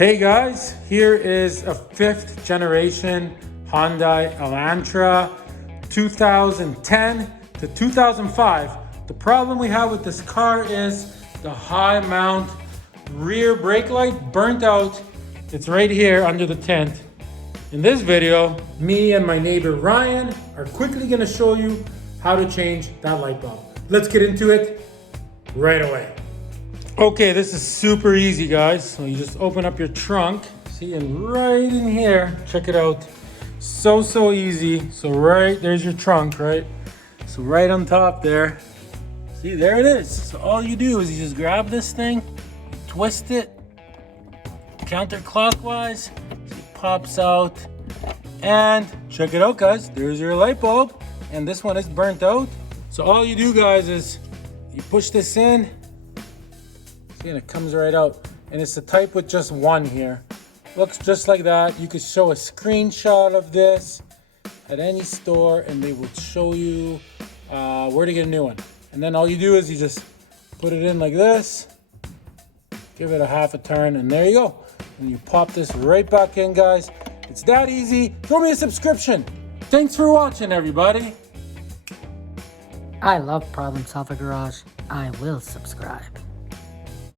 Hey guys, here is a 5th generation Hyundai Elantra 2010 to 2005. The problem we have with this car is the high mount rear brake light burnt out. It's right here under the tent. In this video, me and my neighbor Ryan are quickly gonna show you how to change that light bulb. Let's get into it right away. Okay, this is super easy, guys. So you just open up your trunk, see, and right in here, check it out. So easy. So right, there's your trunk, right? So right on top there, see, there it is. So all you do is you just grab this thing, twist it, counterclockwise, so it pops out, and check it out, guys. There's your light bulb, and this one is burnt out. So all you do, guys, is you push this in, and it comes right out. And it's the type with just one here. Looks just like that. You could show a screenshot of this at any store and they will show you where to get a new one. And then all you do is you just put it in like this, give it a half a turn, and there you go. And you pop this right back in, guys. It's that easy. Throw me a subscription. Thanks for watching, everybody. I love Problem Solver Garage. I will subscribe.